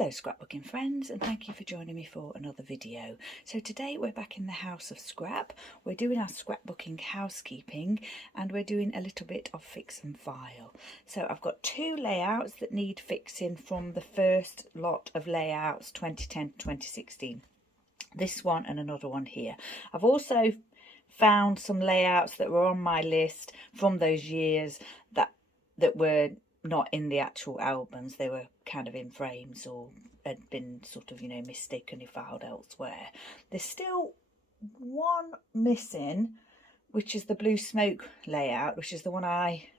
Hello scrapbooking friends, and thank you for joining me for another video. So today we're back in the house of scrap. We're doing our scrapbooking housekeeping and we're doing a little bit of fix and file. So I've got two layouts that need fixing from the first lot of layouts 2010 to 2016. This one and another one here. I've also found some layouts that were on my list from those years that were not in the actual albums. They were kind of in frames or had been sort of, mistakenly filed elsewhere. There's still one missing, which is the Blue Smoke layout, which is the one I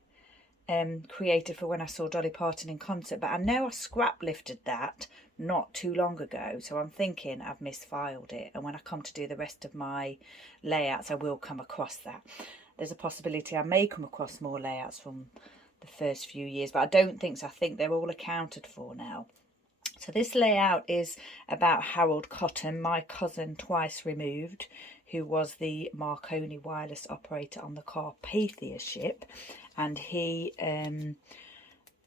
created for when I saw Dolly Parton in concert, but I know I scrap lifted that not too long ago, so I'm thinking I've misfiled it, and when I come to do the rest of my layouts I will come across that. There's a possibility I may come across more layouts from the first few years, but I don't think so. I think they're all accounted for now. So this layout is about Harold Cotton, my cousin twice removed, who was the Marconi wireless operator on the Carpathia ship, and he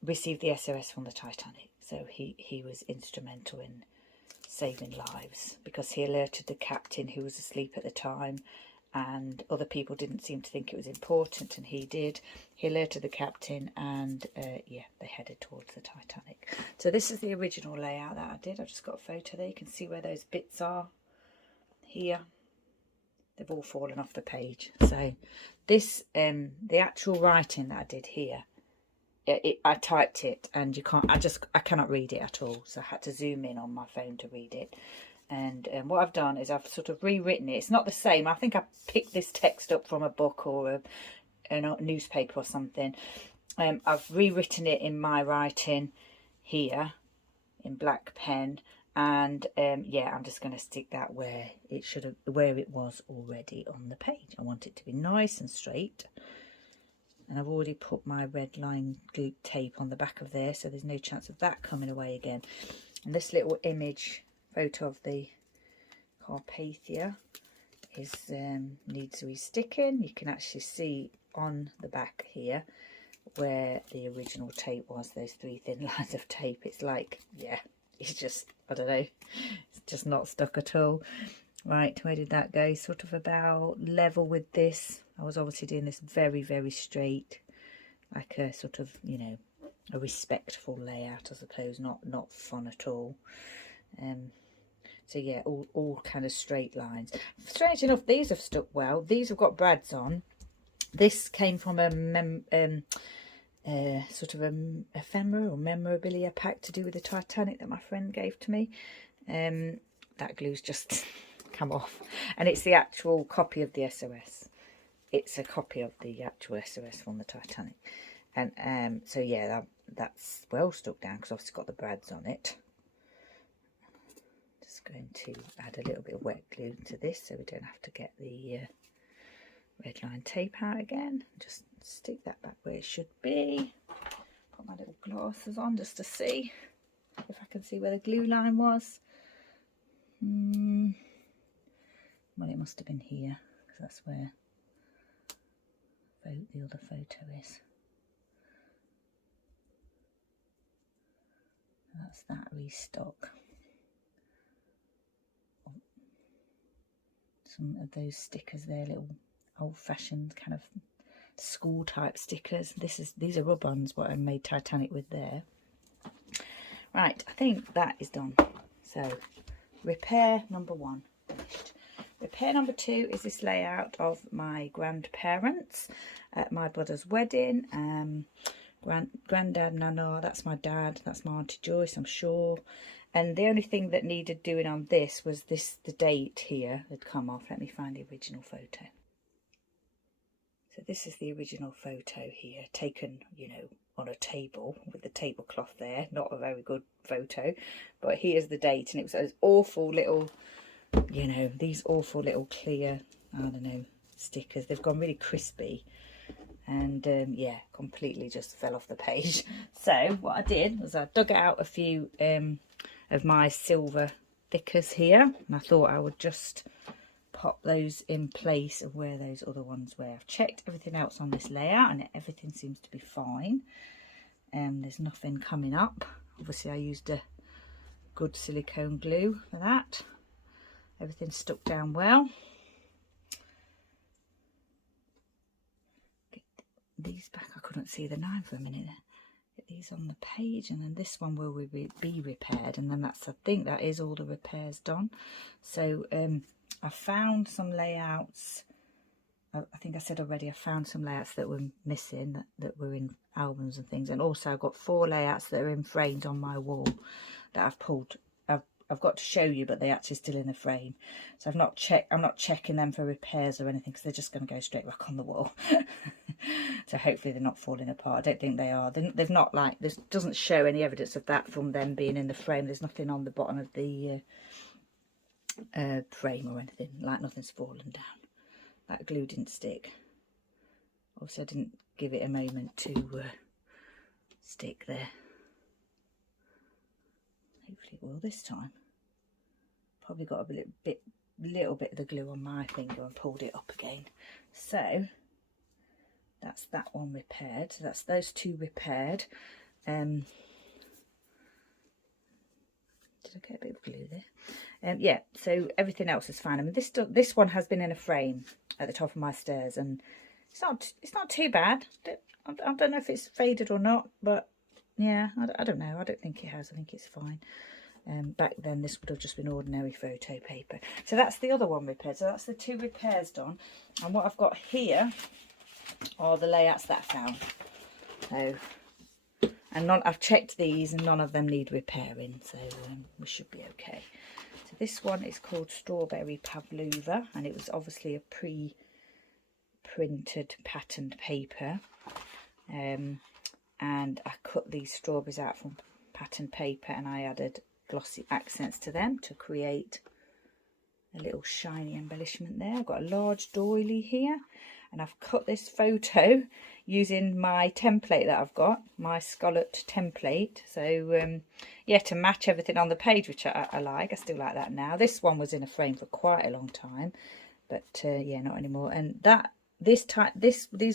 received the SOS from the Titanic. So he was instrumental in saving lives because he alerted the captain, who was asleep at the time, and other people didn't seem to think it was important, and he did. He alerted the captain, and yeah, they headed towards the Titanic. So this is the original layout that I did. I've just got a photo there. You can see where those bits are here. They've all fallen off the page. So this, the actual writing that I did here, I typed it, and you can't. I cannot read it at all. So I had to zoom in on my phone to read it. And what I've done is I've sort of rewritten it. It's not the same. I think I picked this text up from a book or a newspaper or something. I've rewritten it in my writing here in black pen, and yeah, I'm just going to stick that where it was already on the page. I want it to be nice and straight, and I've already put my red line glue tape on the back of there, so there's no chance of that coming away again. And this little image photo of the Carpathia needs resticking. You can actually see on the back here where the original tape was, those 3 thin lines of tape. It's like, yeah, it's just, I don't know, it's just not stuck at all. Right, where did that go? Sort of about level with this. I was obviously doing this very, very straight, like a sort of, a respectful layout, I suppose, not fun at all. So yeah, all kind of straight lines. Strange enough, these have stuck well. These have got brads on. This came from a sort of an ephemera or memorabilia pack to do with the Titanic that my friend gave to me. That glue's just come off, and it's the actual copy of the SOS. It's a copy of the actual SOS from the Titanic, and so yeah, that's well stuck down because obviously got the brads on it. Going to add a little bit of wet glue to this so we don't have to get the red line tape out again. Just stick that back where it should be. Put my little glasses on just to see if I can see where the glue line was. Well, it must have been here because that's where the other photo is. That's that restock. Some of those stickers there, little old-fashioned kind of school type stickers. These are rub-ons, what I made Titanic with there. Right, I think that is done. So repair number 1 finished. Repair number 2 is this layout of my grandparents at my brother's wedding. Granddad Nana, that's my dad, that's my Auntie Joyce, I'm sure. And the only thing that needed doing on this was the date here had come off. Let me find the original photo. So this is the original photo here, taken, on a table with the tablecloth there. Not a very good photo, but here's the date, and it was those awful little, these awful little clear, I don't know, stickers. They've gone really crispy. And yeah, completely just fell off the page. So what I did was I dug out a few of my silver thickers here, and I thought I would just pop those in place of where those other ones were. I've checked everything else on this layout and everything seems to be fine. There's nothing coming up. Obviously I used a good silicone glue for that. Everything's stuck down well. Get these back. I couldn't see the knife for a minute. Get these on the page, and then this one will be repaired, and then that's, I think that is all the repairs done. So I found some layouts. I think I said already, I found some layouts that were missing, that were in albums and things, and also I've got 4 layouts that are in frames on my wall that I've pulled. I've got to show you, but they're actually still in the frame. So I'm not checking them for repairs or anything, because they're just going to go straight back on the wall. So hopefully they're not falling apart. I don't think they are. They've not, like, this doesn't show any evidence of that from them being in the frame. There's nothing on the bottom of the frame or anything, like nothing's fallen down. That glue didn't stick. Also, I didn't give it a moment to stick there. Hopefully it will this time. Probably got a little bit of the glue on my finger and pulled it up again. So that's that one repaired. So that's those 2 repaired. Did I get a bit of glue there? Yeah, so everything else is fine. I mean, this one has been in a frame at the top of my stairs, and it's not too bad. I don't know if it's faded or not, but yeah, I don't know. I don't think it has. I think it's fine. Back then, this would have just been ordinary photo paper. So that's the other one repaired. So that's the 2 repairs done. And what I've got here are the layouts that I found. So, and I've checked these, and none of them need repairing. So we should be okay. So this one is called Strawberry Pavlova, and it was obviously a pre-printed patterned paper. And I cut these strawberries out from patterned paper, and I added glossy accents to them to create a little shiny embellishment there. I've got a large doily here, and I've cut this photo using my template that I've got, my scalloped template. So yeah, to match everything on the page, which I like. I still like that now. This one was in a frame for quite a long time, but yeah, not anymore. And these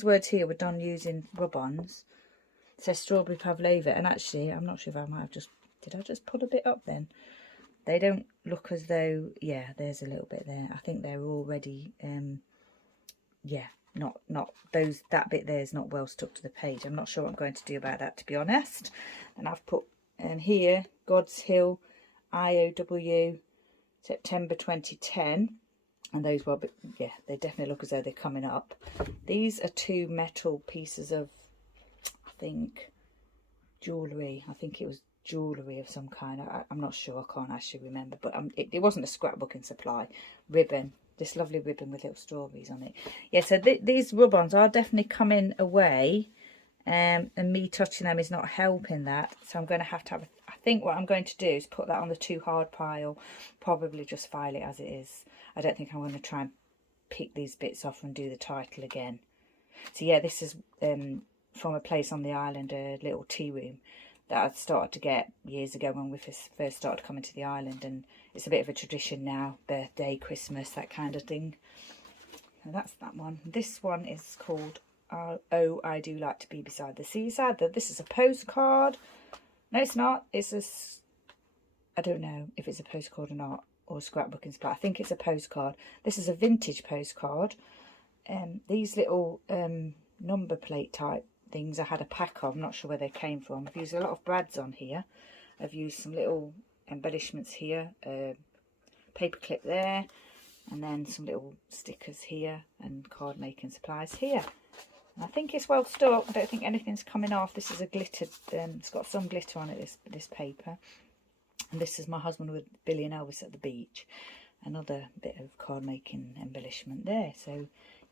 words here were done using rub-ons. It says Strawberry Pavlova, and actually I'm not sure if I might have did I just put a bit up then? They don't look as though, yeah, there's a little bit there. I think they're already yeah, not that bit there is not well stuck to the page. I'm not sure what I'm going to do about that, to be honest. And I've put here God's Hill IOW September 2010, and those were, yeah, they definitely look as though they're coming up. These are 2 metal pieces of, I think, jewellery. I think it was jewellery of some kind. I'm not sure, I can't actually remember, but it wasn't a scrapbooking supply. Ribbon, this lovely ribbon with little strawberries on it. Yeah, so these rub-ons are definitely coming away, and me touching them is not helping that. So I'm going to have I think what I'm going to do is put that on the too hard pile, probably just file it as it is. I don't think I'm going to try and pick these bits off and do the title again. So yeah, this is from a place on the island, a little tea room that I started to get years ago when we first started coming to the island, and it's a bit of a tradition now, birthday, Christmas, that kind of thing. So that's that one. This one is called Oh, I Do Like to Be Beside the Seaside. This is a postcard. No, it's not. I don't know if it's a postcard or not, or a scrapbooking supply. I think it's a postcard. This is a vintage postcard. These little number plate type things I had a pack of. I'm not sure where they came from. I've used a lot of brads on here. I've used some little embellishments here, paper clip there, and then some little stickers here, and card making supplies here. And I think it's well stuck. I don't think anything's coming off. This is a glittered, it's got some glitter on it, this paper. And this is my husband with Billy and Elvis at the beach. Another bit of card making embellishment there. So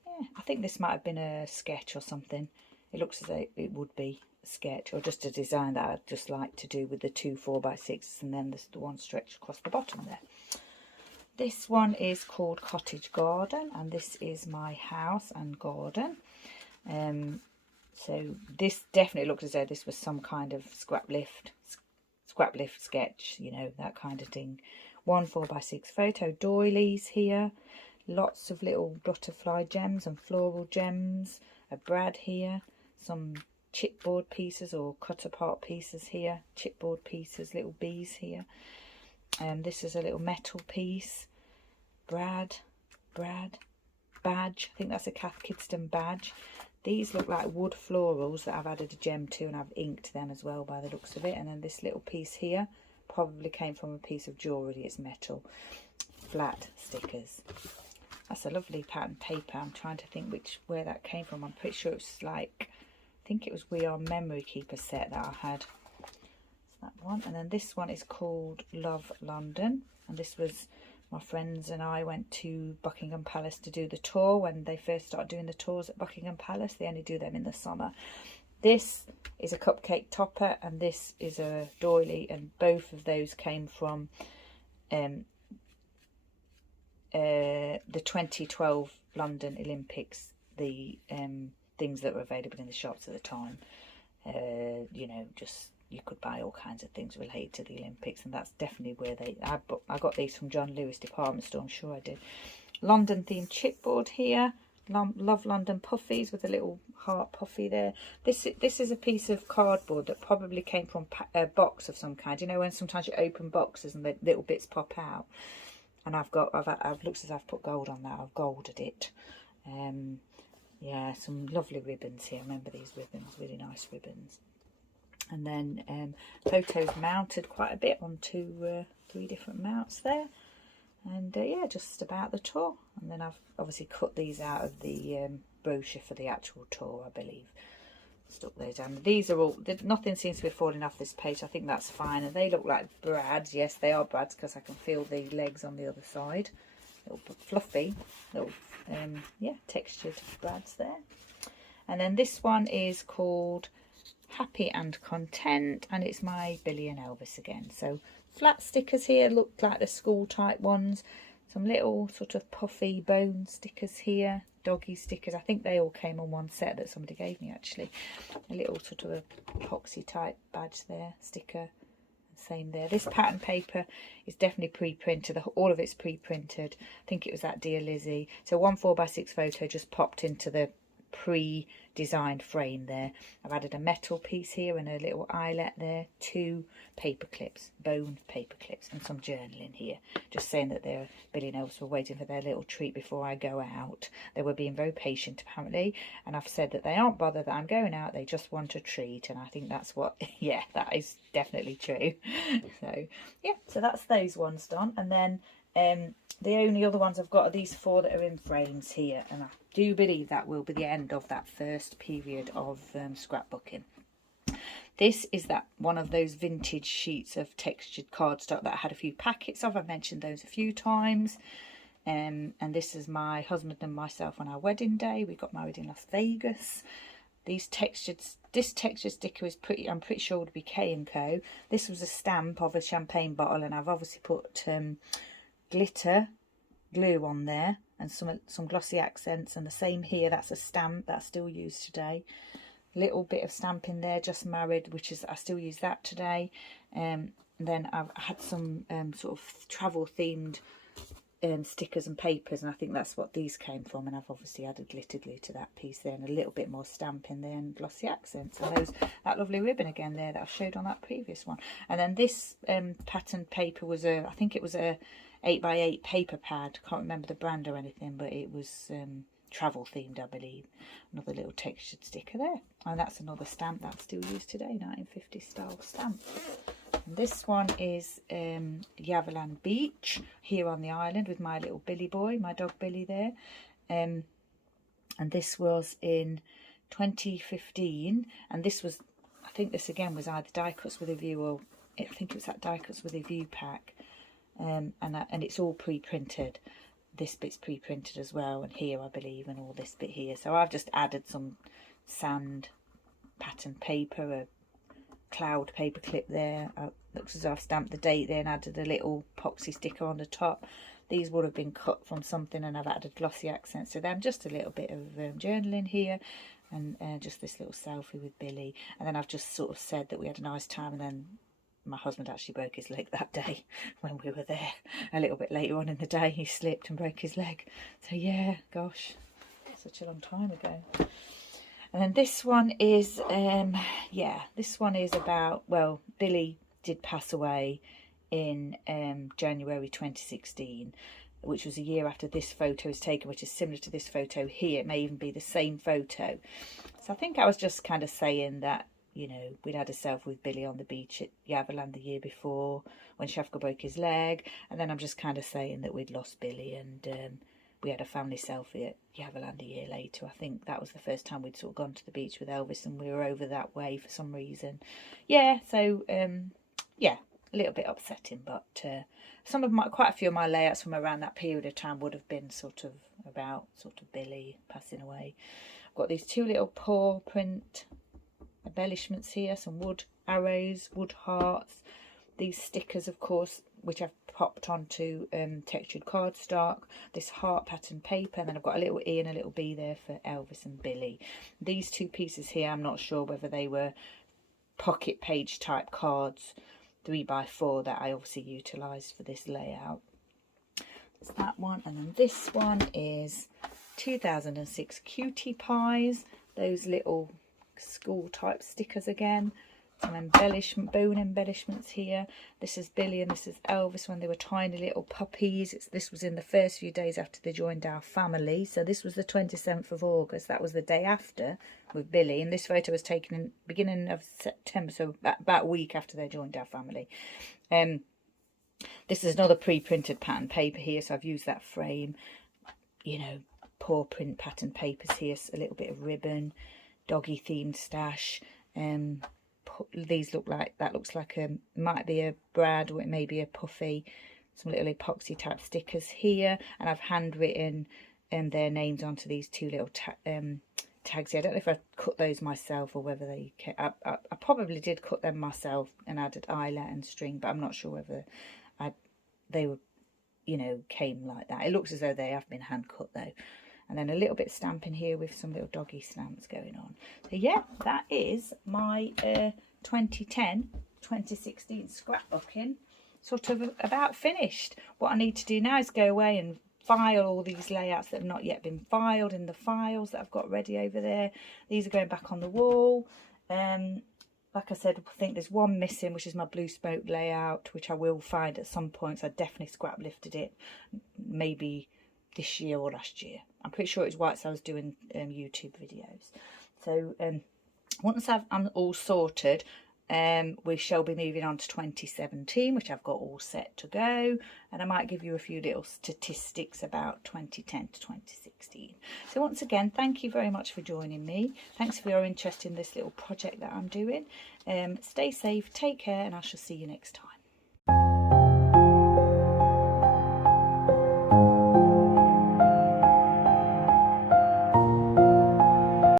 yeah, I think this might have been a sketch or something. It looks as though it would be a sketch, or just a design that I'd just like to do with the 2 4x6s, and then the one stretched across the bottom there. This one is called Cottage Garden, and this is my house and garden. So this definitely looks as though this was some kind of scrap lift sketch, you know, that kind of thing. 1 4x6 photo doilies here, lots of little butterfly gems and floral gems, a brad here, some chipboard pieces or cut apart pieces here, chipboard pieces, little bees here. This is a little metal piece. Badge. I think that's a Cath Kidston badge. These look like wood florals that I've added a gem to, and I've inked them as well by the looks of it. And then this little piece here probably came from a piece of jewellery. It's metal. Flat stickers. That's a lovely pattern paper. I'm trying to think where that came from. I'm pretty sure it's like, I think it was We Are Memory Keeper set that I had. That's that one. And then this one is called Love London. And this was, my friends and I went to Buckingham Palace to do the tour when they first started doing the tours at Buckingham Palace. They only do them in the summer. This is a cupcake topper, and this is a doily, and both of those came from the 2012 London Olympics, the things that were available in the shops at the time. You know, just you could buy all kinds of things related to the Olympics, and that's definitely where I got these from John Lewis department store. I'm sure I did. London themed chipboard here. Love London puffies with a little heart puffy there. This is a piece of cardboard that probably came from a box of some kind. You know, when sometimes you open boxes and the little bits pop out. And I've looked as I've put gold on that. I've golded it. Yeah, some lovely ribbons here. I remember these ribbons, really nice ribbons. And then photos mounted quite a bit onto 3 different mounts there. And yeah, just about the tour. And then I've obviously cut these out of the brochure for the actual tour, I believe. Stuck those down. These are all, nothing seems to be falling off this page. I think that's fine. And they look like brads. Yes, they are brads because I can feel the legs on the other side. Little fluffy, little yeah, textured brads there. And then this one is called Happy and Content, and it's my Billy and Elvis again. So flat stickers here look like the school type ones. Some little sort of puffy bone stickers here. Doggy stickers. I think they all came on one set that somebody gave me actually. A little sort of a epoxy type badge there, sticker. Same there. This pattern paper is definitely pre-printed. All of it's pre-printed. I think it was that Dear Lizzie. So 1 4x6 photo just popped into the pre-designed frame there. I've added a metal piece here and a little eyelet there, 2 paper clips, bone paper clips, and some journaling here, just saying that Billy and Elvis were waiting for their little treat before I go out. They were being very patient apparently, and I've said that they aren't bothered that I'm going out, they just want a treat, and I think that's what, yeah, that is definitely true. So yeah, so that's those ones done. And then the only other ones I've got are these 4 that are in frames here, and I do believe that will be the end of that first period of scrapbooking. This is one of those vintage sheets of textured cardstock that I had a few packets of. I've mentioned those a few times. And this is my husband and myself on our wedding day. We got married in Las Vegas. This textured sticker is I'm pretty sure would be K&Co. This was a stamp of a champagne bottle, and I've obviously put glitter glue on there and some glossy accents, and the same here. That's a stamp that I still use today. Little bit of stamping there, Just Married, which is I still use that today. Then I've had some sort of travel themed stickers and papers, and I think that's what these came from, and I've obviously added glitter glue to that piece there and a little bit more stamping there and glossy accents, and that lovely ribbon again there that I showed on that previous one. And then this pattern paper was I think it was a 8x8 paper pad. Can't remember the brand or anything, but it was travel themed, I believe. Another little textured sticker there, and that's another stamp that I still use today, 1950 style stamp. And this one is Yaverland Beach here on the island with my little Billy boy, my dog Billy there. And this was in 2015, and this was, I think this again was either die cuts with a view, or I think it was that die cuts with a view pack. And it's all pre-printed. This bit's pre-printed as well, and here I believe, and all this bit here. So I've just added some sand pattern paper, a cloud paper clip there. Looks as though I've stamped the date there and added a little epoxy sticker on the top. These would have been cut from something, and I've added glossy accents to them. Just a little bit of journaling here, and just this little selfie with Billy. And then I've just sort of said that we had a nice time, and then my husband actually broke his leg that day when we were there. A little bit later on in the day, he slipped and broke his leg. So yeah, gosh, such a long time ago. And then this one is, yeah, this one is about, well, Billy did pass away in January 2016, which was a year after this photo was taken, which is similar to this photo here. It may even be the same photo. So I think I was just kind of saying that, you know, we'd had a selfie with Billy on the beach at Yavaland the year before when Shafka broke his leg, and then I'm just kind of saying that we'd lost Billy, and we had a family selfie at Yavaland a year later. I think that was the first time we'd sort of gone to the beach with Elvis, and we were over that way for some reason. Yeah, so yeah, a little bit upsetting, but quite a few of my layouts from around that period of time would have been sort of about Billy passing away. I've got these two little paw print embellishments here, some wood arrows, wood hearts, these stickers, of course, which I've popped onto textured cardstock, this heart pattern paper, and then I've got a little E and a little B there for Elvis and Billy. These two pieces here, I'm not sure whether they were pocket page type cards, 3x4, that I obviously utilised for this layout. That's that one, and then this one is 2006 Cutie Pies, those little school type stickers again. Some bone embellishments here. This is Billy and this is Elvis when they were tiny little puppies. This was in the first few days after they joined our family. So this was the 27th of August. That was the day after with Billy. And this photo was taken in beginning of September, so about a week after they joined our family. This is another pre-printed pattern paper here. So I've used that frame, you know, paw print pattern papers here. So a little bit of ribbon, doggy themed stash. These look like, that looks like might be a Brad, or it may be a Puffy. Some little epoxy type stickers here, and I've handwritten their names onto these two little tags here. I don't know if I cut those myself or whether they I probably did cut them myself and added eyelet and string, but I'm not sure whether they were, you know, came like that. It looks as though they have been hand cut though. And then a little bit of stamping here with some little doggy stamps going on. So yeah, that is my 2010-2016 scrapbooking sort of about finished. What I need to do now is go away and file all these layouts that have not yet been filed in the files that I've got ready over there. These are going back on the wall. Like I said, I think there's one missing, which is my blue smoke layout, which I will find at some point. So I definitely scrap lifted it, maybe this year or last year. I'm pretty sure it's whilst I was doing YouTube videos. So once I'm all sorted, we shall be moving on to 2017, which I've got all set to go, and I might give you a few little statistics about 2010 to 2016. So once again, thank you very much for joining me. Thanks for your interest in this little project that I'm doing. Stay safe, take care, and I shall see you next time.